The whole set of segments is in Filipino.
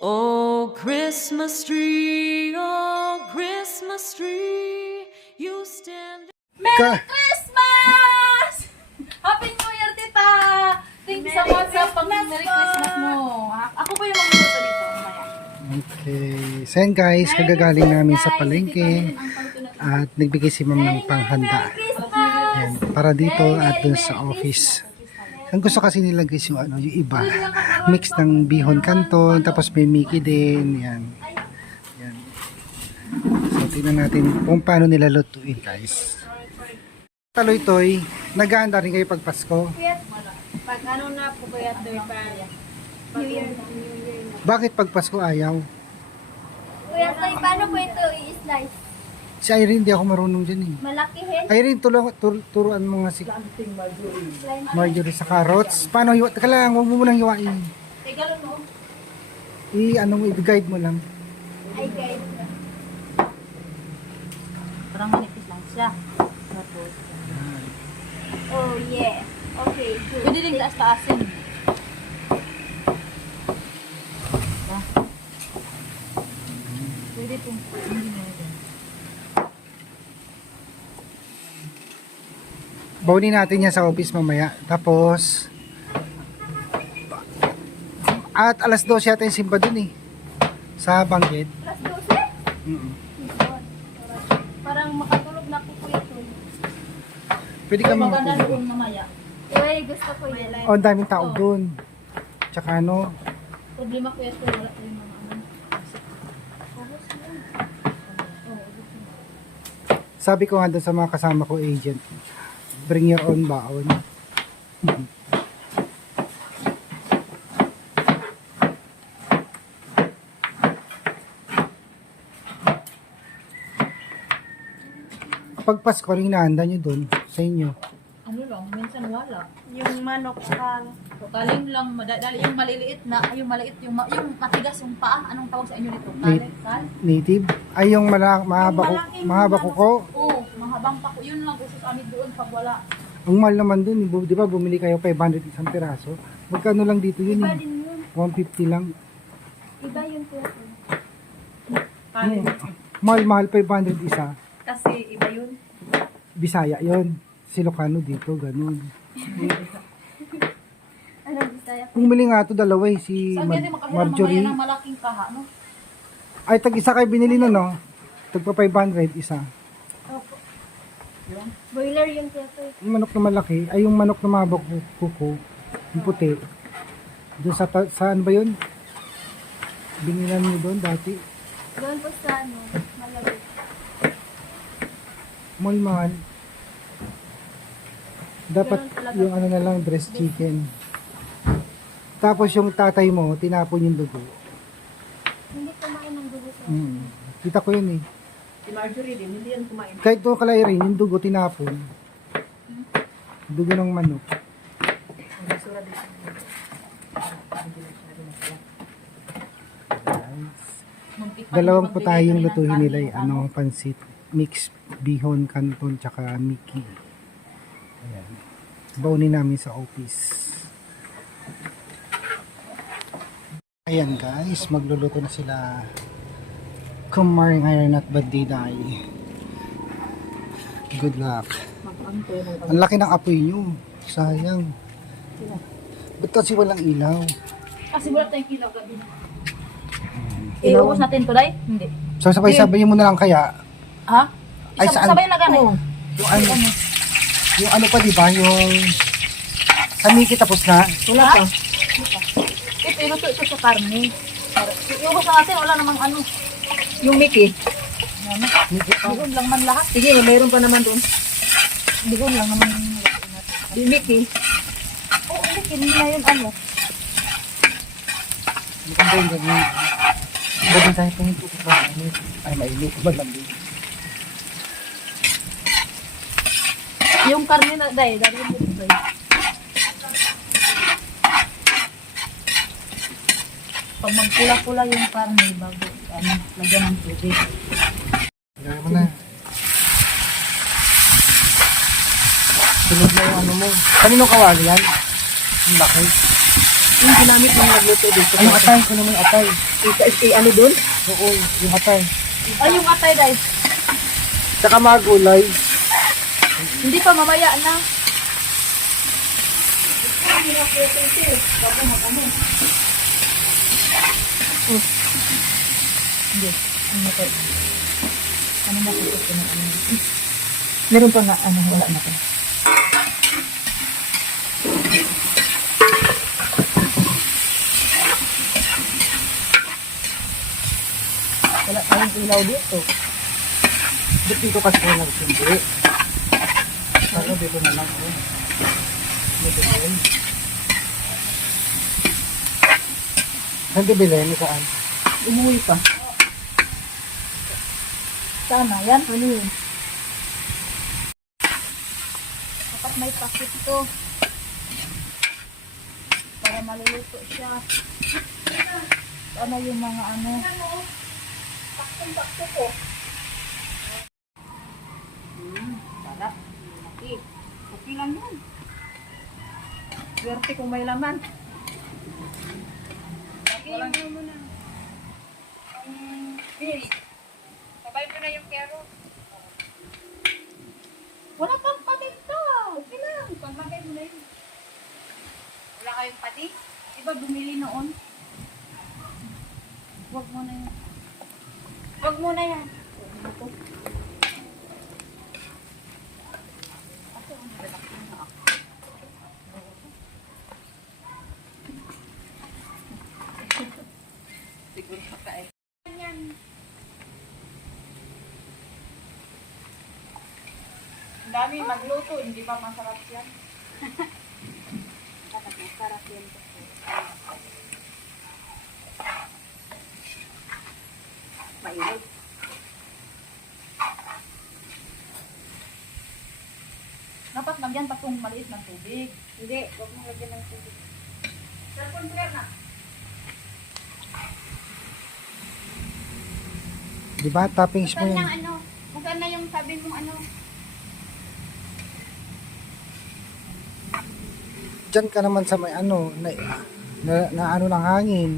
Oh, Christmas tree, you stand. Merry Ka- Christmas! Happy New Year, tita! Thank you so much sa pag-Merry Christmas mo. Ako pa yung magluluto dito. Mamaya. Okay. So yan guys, kagagaling namin sa palengke at nagbigay si ma'am ng panghanda. Yan, para dito at dun sa office. Ang gusto kasi nila guys yung yung iba. Mix ng bihon canton, tapos may Mickey din. Yan. Yan. So tingnan natin kung paano nila lutuin guys. Taloy-toy, nag-aanda rin kayo pag Pasko. Pag ano na po kaya ito New Year. Bakit pag Pasko ayaw? Kuya Toy, paano po ito i-slice? Si Irene, di ako marunong dyan eh. Malakihin? Irene, turuan mo nga si Marjorie sa carrots. Paano hiwa? Teka lang, huwag mo munang hiwain. Tegalo mo. I-guide mo lang. Ay, guys. Parang manipis lang siya. Tapos, Oh, yeah. Okay, good. pwede din taas-taasin. Pwede itong hindi mo yun. Bawnin natin yan sa office mamaya. Tapos, at alas 12 yata yung simba dun eh. Sa banggit. Plus 12? Parang makatulog na ako kuya Toy. Pwede ka Maganda mga doon mamaya. Uy, gusto ko yun. Oh, ang daming tao dun. Tsaka ano, Problema ko ito, wala ko yung mga ano. sabi ko nga dun sa mga kasama ko agent, bring your own baon. Pag Pasko, ano hinahanda nyo dun sa inyo? Ano lang, minsan wala. Yung manok ka. Kaling lang, madadali yung maliliit na, yung maliit, yung matigas yung paa. Anong tawag sa inyo nito? Wait. Kal? Native? Ay, yung mahaba ko. Oo, mahabang pako. Yun lang gusto sa amin doon pag wala. Ang mahal naman dun, di ba bumili kayo 500 isang piraso? Magkano lang dito yun Iba eh? din yun. 150 lang. Iba yung kuya Toy. Mahal 500 isa. Kasi iba yun. Bisaya yon. Silocano dito, ganun. Ano, Bisaya? Bumili nga to dalawa eh, si Saan ganyan makahiram mamaya Marjorie. ng malaking kaha, no? Ay, tag-isa kayo binili na, no? Tagpa 500 isa. Opo. Boiler yung kuya Toy. Yung manok na malaki, ay yung manok na mabok kuko, yung puti. Doon saan ba yun? Binilan mo doon dati. Doon po sa ano, Malabit. Mahal. Dapat Ganun talaga. yung ano na lang, breast chicken. Tapos yung tatay mo, tinapon yung dugo. Hindi kumain ng dugo sa Kita ko yun eh. Si Marjorie din, hindi yan kumain. Kahit to kalay rin, yung dugo tinapon. Dugo ng manok. Dalawang po tayong lutuhin nila eh. Ano, pansit, mix, bihon, canton, tsaka Mickey. Ayan. Baunin namin sa office. Ayan guys, magluluto na sila. Kumaring iron at badiday. Good luck. Ang laki ng apoy nyo. Sayang. Ba't kasi walang ilaw? Kasi wala tayong kilaw gabi. Iubos natin to, Day? Hindi. So sabay-sabayin mo na lang kaya. Ha? Ay, saan? Sabay na gano'n. Yung ano pa diba, yung sa Mickey tapos na. Wala pa. Ito, iluto ito sa karne. Iubos na natin, wala namang ano. Yung Mickey. Digon lang man lahat. Sige, mayroon pa naman doon. Digon lang naman. Yung Mickey. Oo, Mickey, hindi na yun ano. Maganda yung gagawin. Bagay tayo pa yung tutok ba? Ay, mainit. Malamig. Yung karne na, Day, dahil yung dito. Pag magpula-pula yung karne, bago, lagyan ng tubig. Gaya mo na. Sunod na yung ano mo. Kaninong kawali yan? Ang laki. Yung ginamit ng nagluto dito. Ay, yung atay. Kunin mo yung atay. ano doon? Oo, yung atay. Ay, yung atay, guys. Tsaka mga gulay. Hindi pa, mamaya na. Hindi. Ano na to? Ano na to? Ano? Meron pa nga, wala na to. Wala tayong ilaw dito. Ba't dito kasi ko nagsindi? Ano, dito na lang. Oh. Dito na lang. Saan ka bilhin? Saan? Umuwi pa. Sana, yan. Ano yun? Dapat may pakit ito. Para maluluto siya. Sana yung mga ano. Pakto ko. Sarap. Okay. Okay lang yun. Swerte kung may laman. Walang mo na. Sabay ko na yung carrot. Wala pang paminta. Okay lang. Pagmagay mo na yun. Wala kayong pati? Iba bumili noon? Huwag mo na yan. Huwag mo na yan. Siguro pakain. Yan. Ang dami magluto, hindi ba masarap yan? Dapat masarap yan. Mainit. Dapat lagyan pa kung maliit ng tubig. Hindi, huwag mo lagyan ng tubig. Cellphone clear na. Di ba? Toppings mo Saan yan. na ano? Saan na yung sabi mong ano? Diyan ka naman sa may ano, na ano ng hangin.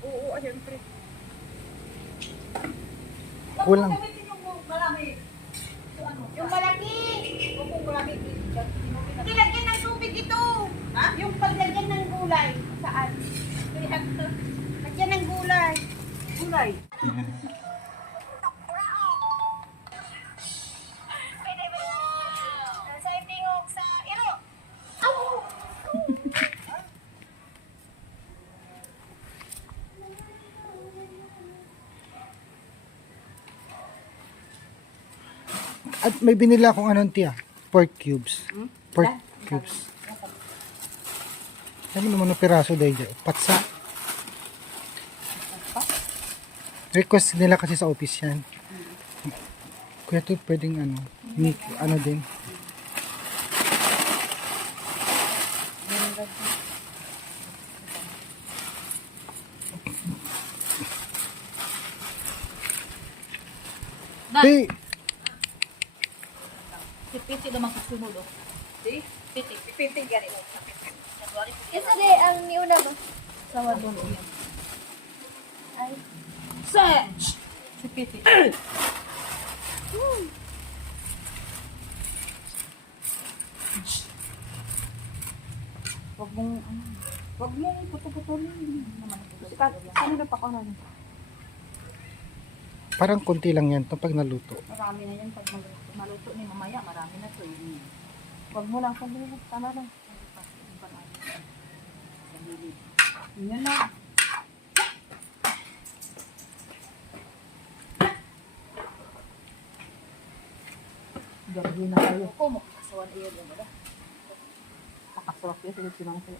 Oo, siyempre. Kulang. Yung malaki! Kung malaki, hindi lagyan ng tubig ito! Ha? Yung paglagyan ng gulay. Saan? Lagyan ng gulay. Gulay. Sa itingog sa iro. At may binili akong anong tiya. Pork cubes. Pork cubes. Ano naman ang piraso dahil dyan? Patsa. Request nila kasi sa office yan. Kuya to pwedeng ano, ano din. Hey, Si Piti naman susunod. Oh. Si? Piti. Pipintig ganito. Kasi di, ang niuna ba? Sawa doon. Yan. Ay. Si Piti. Wag mong, wag mong puto-putulin. Ano na pa ko na? parang konti lang yan to pag naluto. Marami na yan pag maluto ni mamaya. Marami na to. Wag mo lang sabihin. Tama lang. Yan na. Gabi na kayo. Ako, makakasawan iyo doon. Pakasarap yun. Sige, sinang sa'yo.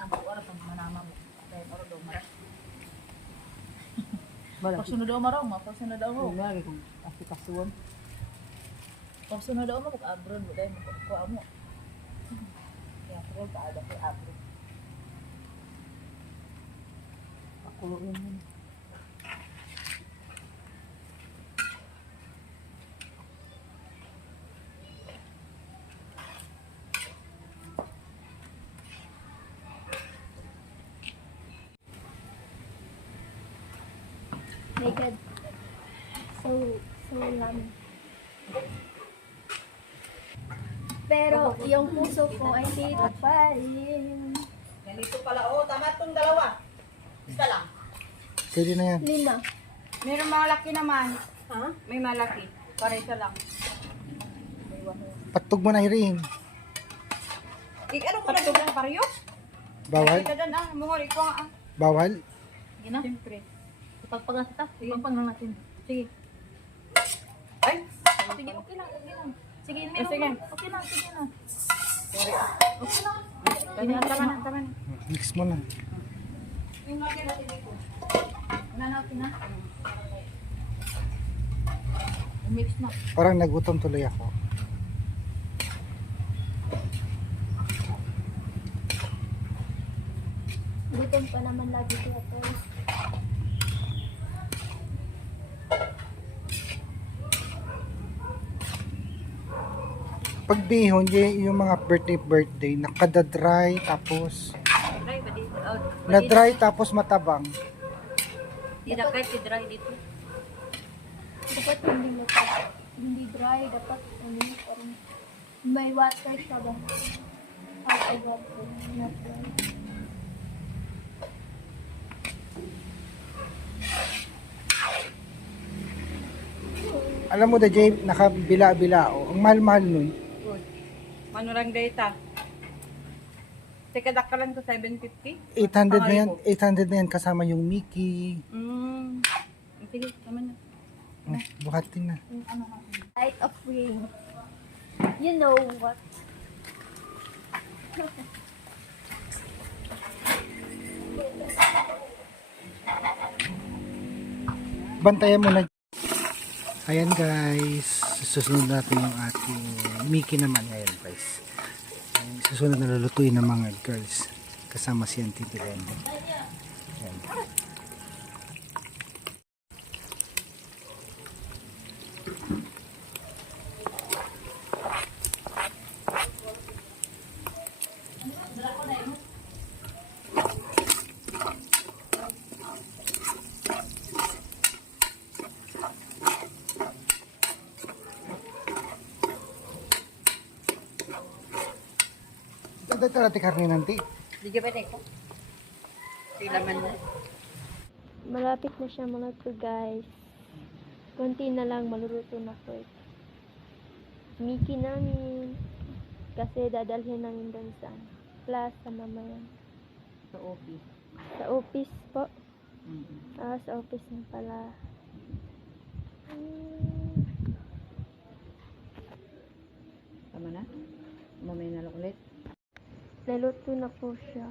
Ang oras ang manama mo. Dahil oras daw maras. Pagsunod daw maraw mo. Pagsunod daw mo. Lagi kong asikasuan. Pagsunod daw mo. Mag-abroad mo. Dahil magkukuha mo. Yung paada kay Abro. Pakuloyin mo. My God. So lamig. Pero yung puso ko ay dito pa rin. Ganito pala. Oo, tama itong dalawa. Isa lang. Pwede na yan. Lima. Meron malaki naman. Ha? May malaki. Para isa lang. Patog mo na Irene. Ano ko na doon? Pareho? Bawal? Kita dyan Mungol, ikaw nga Bawal? Sige na. Siyempre. Pagpagas kita. Pagpag lang natin. Sige. Ay! Sige, okay lang. Okay lang. Sige, Sige. meron. Okay lang, sige na. Okay lang. Tama na. Mix mo na. Wala natin na. Mix na. Parang nagutom tuloy ako. Gutom pa naman lagi ko ito. Pag bihon, yung mga birthday, nakada-dry tapos Dry ba dito? Oh, na-dry tapos matabang. Di na kahit dry dito. Dapat hindi lutad. Hindi dry. Dapat parang may water ka ba? Out of water. Not dry. Alam mo, Jay, nakabila-bila. Ang mahal-mahal nun. Good. Mano lang data? Teka, dakalan ko 750. 800 na yan. 800 na yan kasama yung Mickey. Sige, tama na. Buhatin na. Light of rain. You know what? Bantayan mo na. Ayan guys. Susunod natin yung ating Mickey naman ngayon guys. Susunod na lulutuin ng mga girls. Kasama si Auntie Belen. Ayan. Dati karne nanti. Di ka pwede ko? Sila man na. Malapit na siya maluto guys. Konti na lang maluluto na po ito. Mickey namin. Kasi dadalhin namin doon sa plaza mamaya. Sa office. Sa office po. Sa office na pala. Tama na? Mamaya na lang ulit. Naluto na po siya.